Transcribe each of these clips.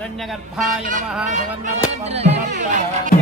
हिरण्यगर्भाय नमः सुवर्णपुष्पं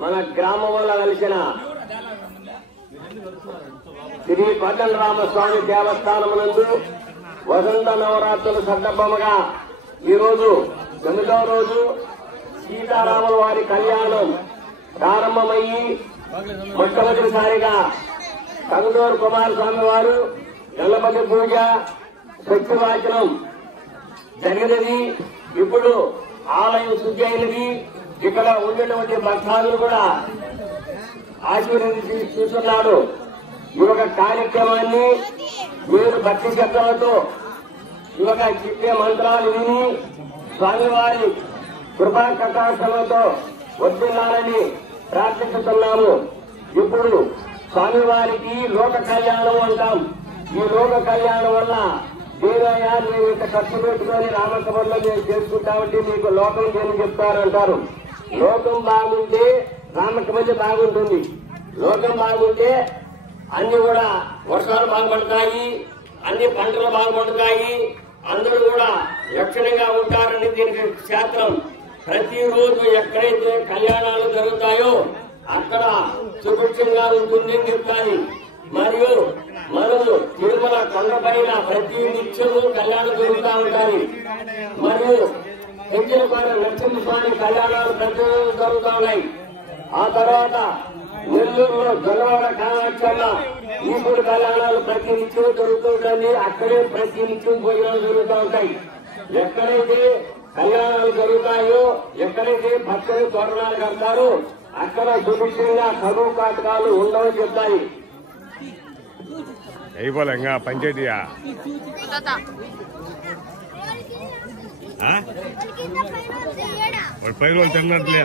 మన గ్రామంలో కలిసిన శ్రీ కోదండరామస్వామి దేవస్థానమునందు వసంత నవరాత్రుల సందర్భముగా ఈరోజు 9వ రోజు సీతారాముల వారి కళ్యాణం ప్రారంభమయ్యి మొట్టమొదటిసారిగా కంగూరు కుమారస్వామి వారు గణపతి పూజ శక్తివాచనం జరిగినది. ఇప్పుడు ఆలయం శుద్ధి అయినది. ఇక్కడ ఉన్నటువంటి భక్తాదులు కూడా ఆశీర్వదించి చూస్తున్నాడు. ఈ యొక్క కార్యక్రమాన్ని మీరు భక్తి శ్రద్ధలతో ఈ యొక్క చెప్పే మంత్రాలు విని స్వామివారి కృపా కటాక్షలతో వర్ధిల్లాలని ప్రార్థిస్తున్నాము. ఇప్పుడు స్వామివారికి లోక కళ్యాణం అంటాం. ఈ లోక కళ్యాణం వల్ల దేవయ్య మీరు ఇంత ఖర్చు పెట్టుకుని రామకృష్ణలో మేము చేసుకుంటామంటే మీకు లోకం ఏమని చెప్తారంటారు. లోకం బాగుంటే రామకృష్ణ బాగుంటుంది. లోకం బాగుంటే అన్ని కూడా వర్షాలు బాగుపడతాయి, అన్ని పంటలు బాగుపడతాయి, అందరూ కూడా యక్షణంగా ఉంటారని దీనికి శాస్త్రం. ప్రతిరోజు ఎక్కడైతే కళ్యాణాలు జరుగుతాయో అక్కడ సుభిక్షంగా ఉంటుందని చెప్తాయి. మరియు మనము తిరుమల కొండపైన ప్రతి నిత్యము కళ్యాణం జరుగుతూ ఉంటాయి. మరియు పెంచినపాలె నరసింహస్వామి కళ్యాణాలు ప్రతిరోజు జరుగుతూ ఉన్నాయి. ఆ తర్వాత నెల్లూరులో జొన్నవాడ కామాక్షమ్మ ఈశ్వరు కళ్యాణాలు ప్రతి నిత్యం జరుగుతుంటాయి. అక్కడే ప్రతి నిత్యం భోజనాలు జరుగుతూ ఉంటాయి. ఎక్కడైతే కళ్యాణాలు జరుగుతాయో, ఎక్కడైతే భక్తులు తోరణాలు కడతారో అక్కడ సుభిక్షంగా కరువు కాటకాలు ఉండవని చెప్తాయి. అయిపోలే ఇంకా పంచాయతీయా వాడు పై రోజులు తిన్నట్లే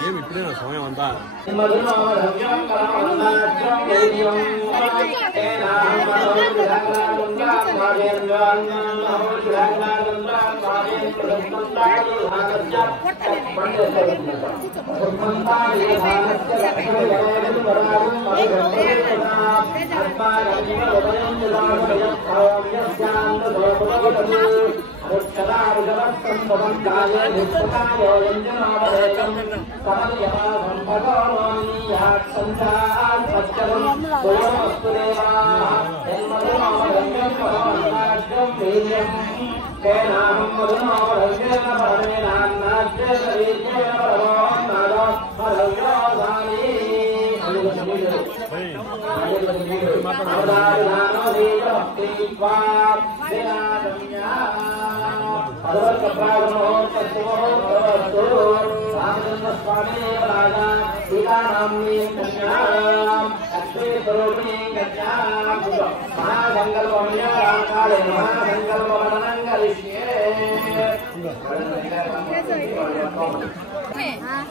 ఏమి ఇప్పుడేనా సమయం అంతా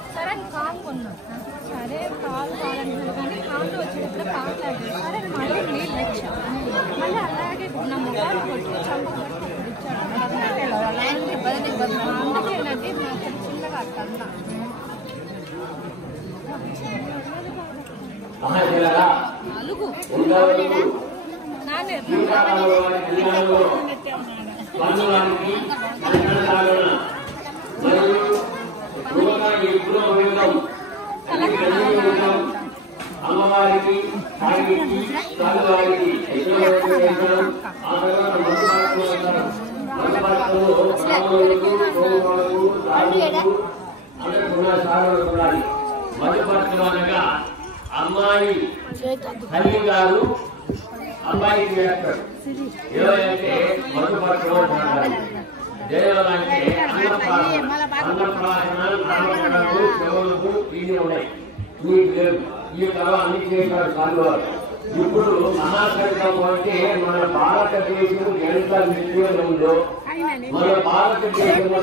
సరే కామ్ కొన్నా సరే కాల్ కావాలనుకున్నాను కానీ కామ్లో వచ్చేటప్పుడు కాట్లాడారు సరే మళ్ళీ నీళ్ళు వచ్చా మళ్ళీ అలాగే నా మొబైల్ కొట్టి అందుకేనండి నాకు చిన్నగా అట్లా అలుగు నానే అమ్మవారికి మధుపరచడం అనగా అమ్మాయి తల్లి గారు అమ్మాయికి వేస్తారు ఏదంటే మధుపరచడం దేవాలంటే అన్నప్రాసన నామకరణకు చెవులకు ఇవి ఉన్నాయి ఈ కళ అన్ని చేశారు స్వామివారు. ఇప్పుడు మహాకరికము అంటే మన భారతదేశం ఎంత నిత్యం ఉందో మన భారతదేశంలో